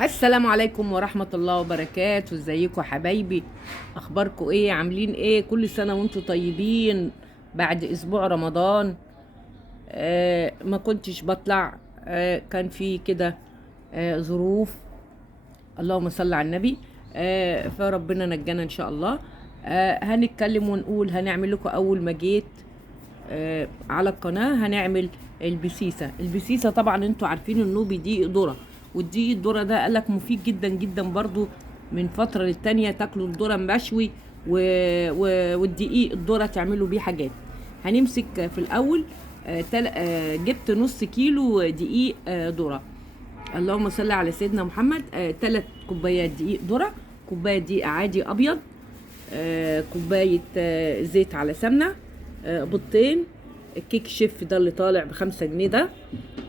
السلام عليكم ورحمة الله وبركاته. ازيكم حبايبي؟ اخباركم ايه؟ عاملين ايه؟ كل سنة وانتم طيبين. بعد اسبوع رمضان ما كنتش بطلع. كان في كده ظروف. اللهم صل على النبي. فربنا نجانا ان شاء الله. هنتكلم ونقول هنعمل لكم اول ما جيت على القناة. هنعمل البسيسة طبعا انتوا عارفين انه بدقيق ذرة، والدقيق الذرة ده قالك مفيد جدا جدا برضو. من فترة للتانية تاكلوا الذرة مشوي والدقيق الذرة تعملوا بيه حاجات. هنمسك في الاول جبت نص كيلو دقيق ذرة. اللهم صل على سيدنا محمد. 3 كوبايات دقيق ذرة، كوباية دقيق عادي ابيض، كوباية زيت على سمنة، بيضتين، كيك شيف ده اللي طالع ب5 جنيه ده،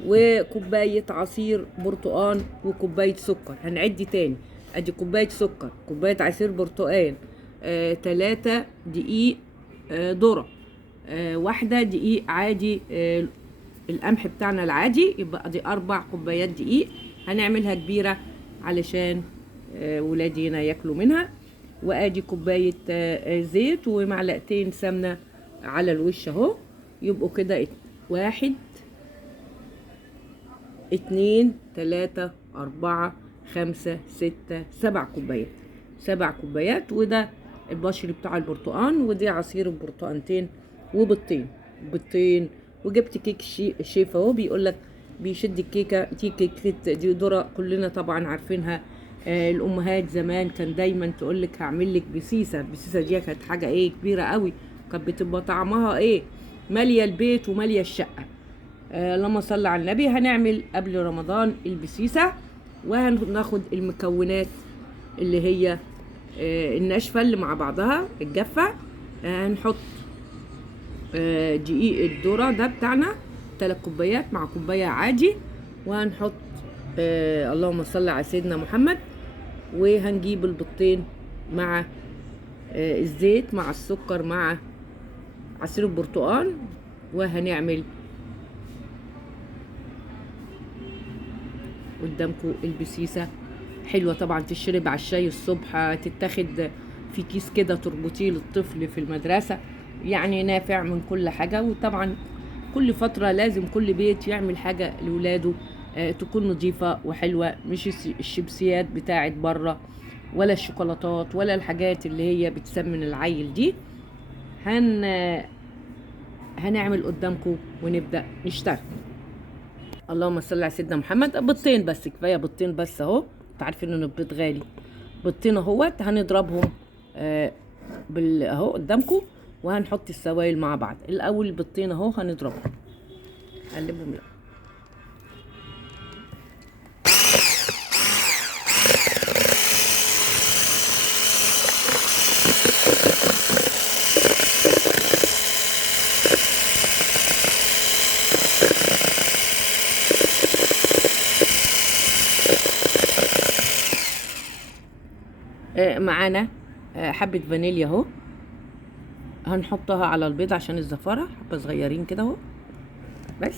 وكوباية عصير برتقان، وكوباية سكر. هنعد تاني: ادي كوباية سكر، كوباية عصير برتقان، 3 دقيق ذرة، 1 دقيق عادي، القمح بتاعنا العادي. يبقى دي 4 كوبايات دقيق. هنعملها كبيرة علشان ولادي هنا ياكلوا منها. وادي كوباية زيت ومعلقتين سمنة على الوش اهو. يبقوا كده 1 2 3 4 5 6 7 كوبايات. 7 كوبايات. وده البشر بتاع البرتقان، ودي عصير البرتقانتين، بيضتين. وجبت كيك شيف اهو، بيقولك بيشد الكيكه. دي كيكه دي ذره كلنا طبعا عارفينها. الامهات زمان كان دايما تقولك هعمل لك بسيسه. البسيسه دي كانت حاجه كبيره قوي. كانت بتبقى طعمها ماليه البيت وماليه الشقه. اللهم صل على النبي. هنعمل قبل رمضان البسيسه، وهناخد المكونات اللي هي الناشفه اللي مع بعضها الجافه. هنحط دقيق الذره ده بتاعنا 3 كوبايات مع كوبايه عادي. وهنحط اللهم صل على سيدنا محمد. وهنجيب البيضتين مع الزيت مع السكر مع عصير البرتقال. وهنعمل قدامكم البسيسه. حلوه طبعا، تشرب على الشاي الصبح، تتاخد في كيس كده تربطيه للطفل في المدرسه. يعني نافع من كل حاجه. وطبعا كل فتره لازم كل بيت يعمل حاجه لاولاده تكون نظيفه وحلوه، مش الشيبسيات بتاعت بره، ولا الشوكولاتات، ولا الحاجات اللي هي بتسمن العيل دي. هنعمل قدامكم ونبدا نشتغل. اللهم صل على سيدنا محمد. بيضتين بس، كفايه بيضتين بس اهو. انتوا عارفين ان البيض غالي. بيضتين اهوت هنضربهم اهو قدامكم. وهنحط السوائل مع بعض. الاول البيضتين اهو هنضربهم، نقلبهم. لا معانا حبة فانيليا اهو، هنحطها على البيض عشان الزفارة. حبة صغيرين كده اهو بس.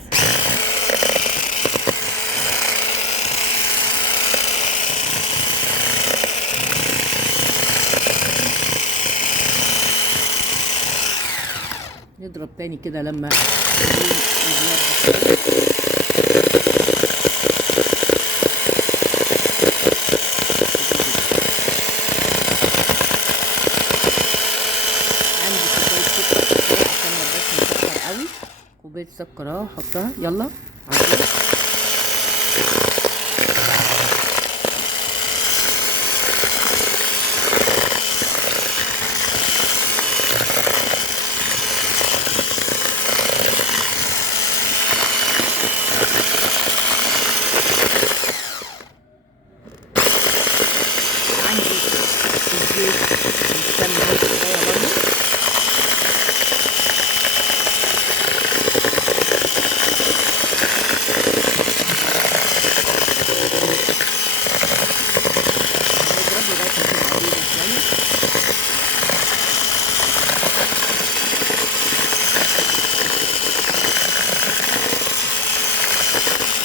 نضرب تاني كده لما كوباية سكر اهو. حطها يلا. عندي الزيت والسمنة شوية برضه.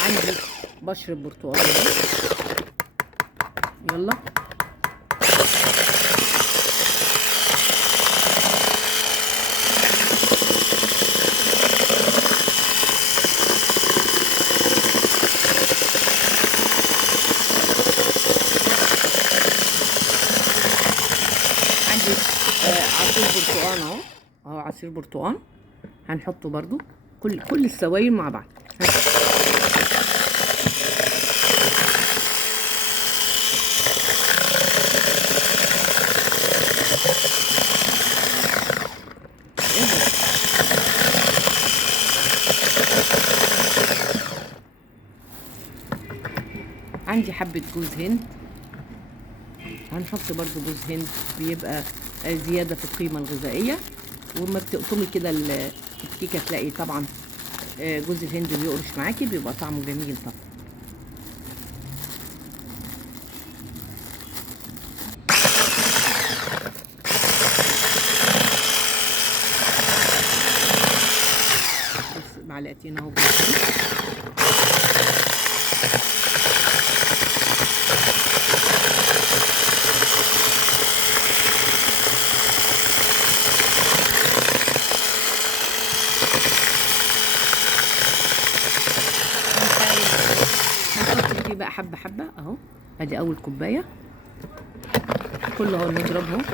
عندي بشر برتقال يلا. عندي عصير برتقان اهو عصير برتقان هنحطه برضو، كل السوائل مع بعض. عندي حبة جوز هند، هنحط برضو جوز هند بيبقى زيادة في القيمة الغذائية. وما بتقطمي كده الكيكة تلاقي طبعا جوز الهند بيقرش معاكي، بيبقى طعمه جميل طبعا. بس معلقتين اهو. هنحط فيه بقى حبة حبة اهو. ادي اول كوباية كله اهو، نضربه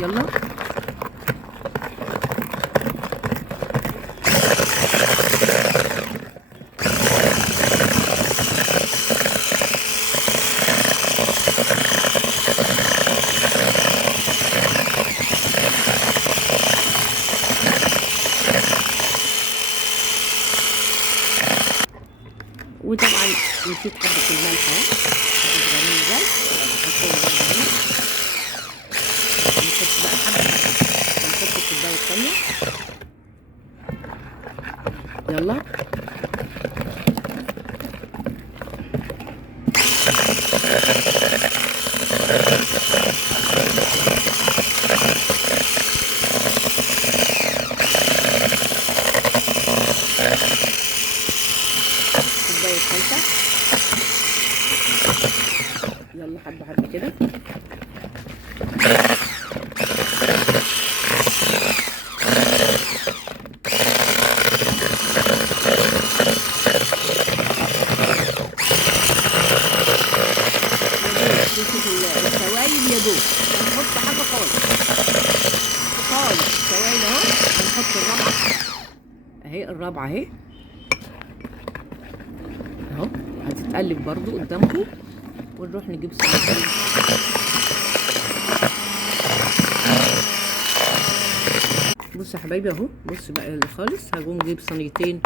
يلا. وطبعا نسيت حبة الملح اهو، صغيرين ازاي هنحطهم برضه هنا. هنحط بقى حبة حبة، هنحط الكوباية التانية يلا. الكوباية التالتة يلا، حبة حبة كده. السوائل يا دوب هنحط حاجة خالص السوائل اهو. هنحط الرابعة اهي، الرابعة اهي اهو، هتتقلب برضو قدامكم. ونروح نجيب صناديق. بصوا يا حبايبي اهو، بص بقى خالص. هقوم اجيب صينيتين،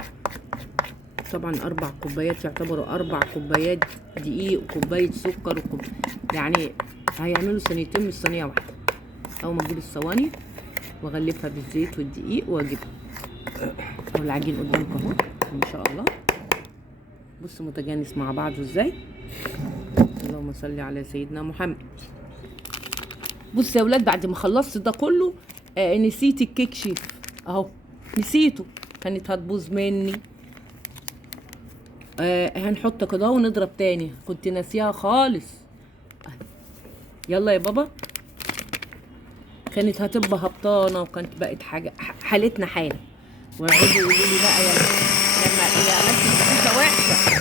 طبعا 4 كوبايات، يعتبروا 4 كوبايات دقيق وكوباية سكر يعني هيعملوا صينيتين مش صينية واحدة. اول ما اجيب الصواني واغلفها بالزيت والدقيق واجيبها. والعجين قدامكم اهو ما شاء الله، بصوا متجانس مع بعضه ازاي. اللهم صل على سيدنا محمد. بصوا يا ولاد، بعد ما خلصت ده كله نسيت الكيك شيف اهو، نسيته، كانت هتبوظ مني. هنحط كده ونضرب تاني، كنت ناسيها خالص. يلا يا بابا، كانت هتبقى هبطانه وكانت بقت حاجه حالتنا حاله. ويقعدوا يقولوا لي بقى لما هي عملت الكيكه وحشه.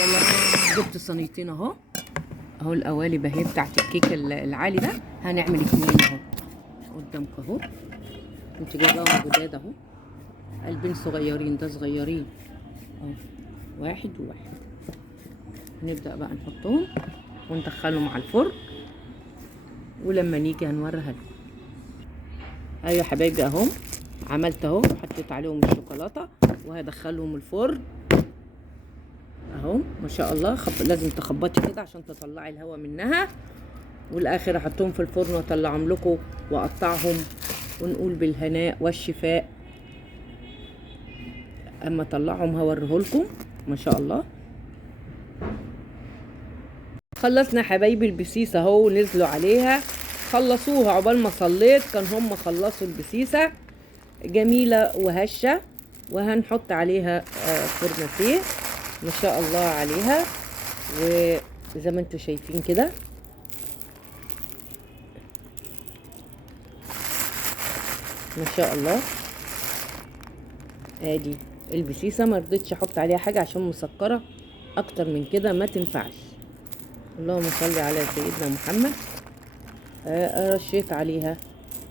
يلا جبت صينيتين اهو القوالب اهي بتاعت الكيك العالي ده. هنعمل 2 اهو قدامكم اهو، انتوا جايباهم جداد اهو، قلبين صغيرين، ده صغيرين اهو، 1 و1. هنبدأ بقى نحطهم وندخلهم على الفرن، ولما نيجي هنوريها لكم. ايوه يا حبايبي اهو، عملت اهو، حطيت عليهم الشوكولاته وهدخلهم الفرن اهو. ما شاء الله، لازم تخبطي كده عشان تطلعي الهواء منها. والاخر احطهم في الفرن واطلعهم لكم واقطعهم، ونقول بالهناء والشفاء. اما اطلعهم هوريهولكم ما شاء الله. خلصنا يا حبايبي البسيسه اهو، نزلوا عليها خلصوها. عقبال ما صليت كان هم خلصوا البسيسه جميله وهشه. وهنحط عليها فرماسيه ما شاء الله عليها، وزي ما انتوا شايفين كده ما شاء الله. ادي البسيسه، ما رضيتش احط عليها حاجه عشان مسكره اكتر من كده ما تنفعش. اللهم صل على سيدنا محمد. رشيت عليها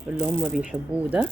اللي هم بيحبوه ده.